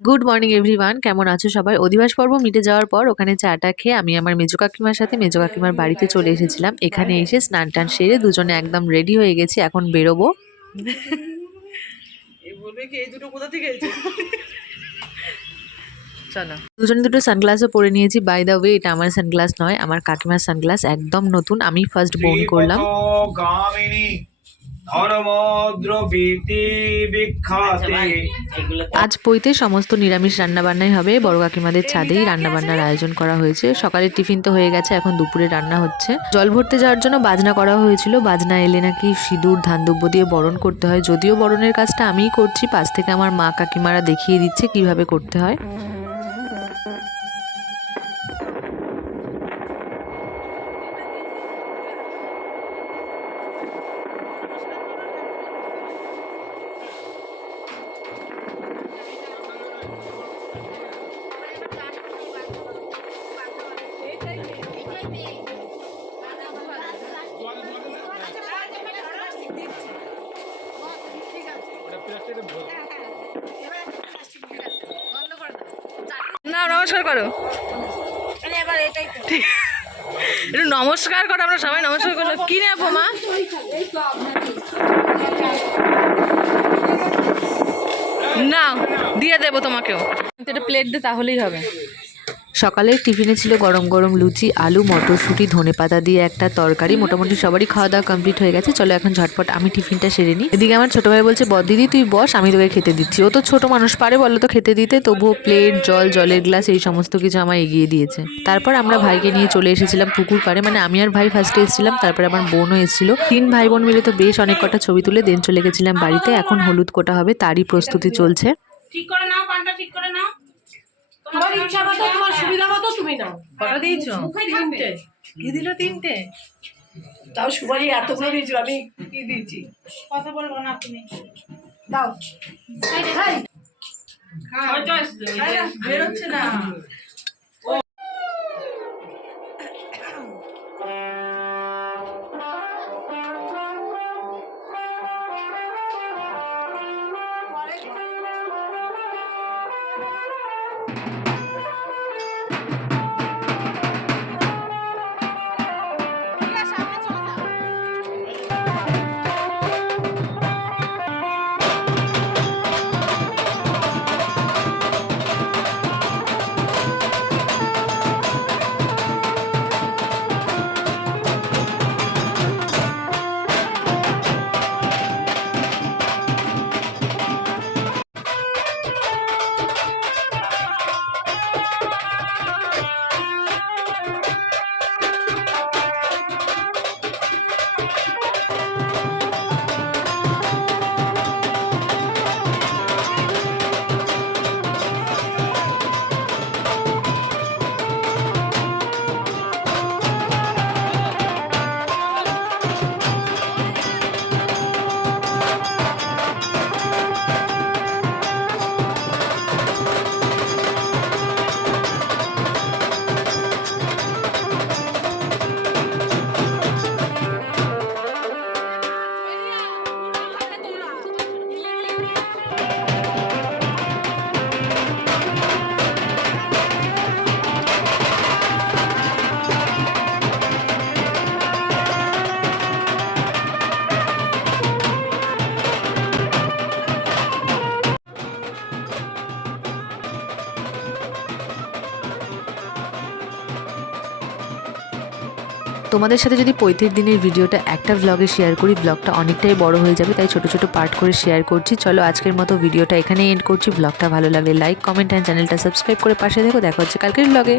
Good morning everyone কেমন আছো সবাই? অধিবাস পর্ব মিটে যাওয়ার পর ওখানে চাটা খেয়ে আমি আমার মেজো কাকিমার সাথে মেজো কাকিমার বাড়িতে চলে এসেছিলাম। এখানে এসে স্নান টান সেরে দুজনে একদম রেডি হয়ে গেছি এখন বেরোবো। চলো। দুজনে দুটো সানগ্লাসও পরে নিয়েছি। বাই দ্য ওয়ে এটা আমার সানগ্লাস নয় আমার কাকিমার সানগ্লাস একদম নতুন। আমি ফার্স্ট বোন করলাম। আজ পইতে সমস্ত নিরামিষ রান্নাবান্নাই হবে। বড় কাকিমাদের ছাদেই রান্নাবান্নার আয়োজন করা হয়েছে। সকালের টিফিন তো হয়ে গেছে এখন দুপুরে রান্না হচ্ছে। জল ভরতে যাওয়ার জন্য বাজনা করা হয়েছিল। বাজনা এলে নাকি সিঁদুর ধান দুব্য দিয়ে বরণ করতে হয়। যদিও বরণের কাজটা আমিই করছি পাশ থেকে আমার মা কাকিমারা দেখিয়ে দিচ্ছে কীভাবে করতে হয়। না নমস্কার করো। নমস্কার করো আমরা সবাই নমস্কার করল কি নেব মা? না দিয়ে দেবো তোমাকেও। কিন্তু এটা প্লেট দে তাহলেই হবে। সকালের টিফিনে ছিল গরম গরম লুচি, আলু, মটরশুঁটি, ধনে পাতা দিয়ে একটা তরকারি। মোটামুটি সবারই খাওয়া দাওয়া কমপ্লিট হয়ে গেছে। চলো এখন ঝটপট আমি টিফিনটা সেরে নিই। এদিকে আমার ছোট ভাই বলছে বদিদি তুই বস, আমি তোকে খেতে দিচ্ছি। ও তো ছোট মানুষ, পারে বলো তো খেতে দিতে। তবুও প্লেট জল, জলের গ্লাস এই সমস্ত কিছু আমার এগিয়ে দিয়েছে। তারপর আমরা ভাইকে নিয়ে চলে এসেছিলাম পুকুর পাড়ে। মানে আমি আর ভাই ফার্স্টে এসেছিলাম, তারপরে আমার বোনও এসেছিল। তিন ভাই বোন মিলে তো বেশ অনেক কটা ছবি তুলে দেন চলে গেছিলাম বাড়িতে। এখন হলুদ কোটা হবে, তারই প্রস্তুতি চলছে। ঠিক করে নাও, পানটা ঠিক করে নাও। তোমার ইচ্ছা মতো তোমার সুবিধা মতো তুমি নাও। কটা দিয়েছ? তিনটে। কি দিল তিনটে? তাও সুপারি এতগুলো দিয়েছিল আমি কি দিয়েছি? কথা বলব না তুমি। দাও। বেরোচ্ছে না। তোমাদের সাথে যদি পঁয়ত্রিশ দিনের ভিডিওটা একটা ব্লগে শেয়ার করি ব্লগটা অনেকটাই বড় হয়ে যাবে, তাই ছোট ছোট পার্ট করে শেয়ার করছি। চলো আজকের মতো ভিডিওটা এখানেই এন্ড করছি। ব্লগটা ভালো লাগলে লাইক কমেন্ট অ্যান্ড চ্যানেলটা সাবস্ক্রাইব করে পাশে দেখো দেখা হচ্ছে কালকের ব্লগে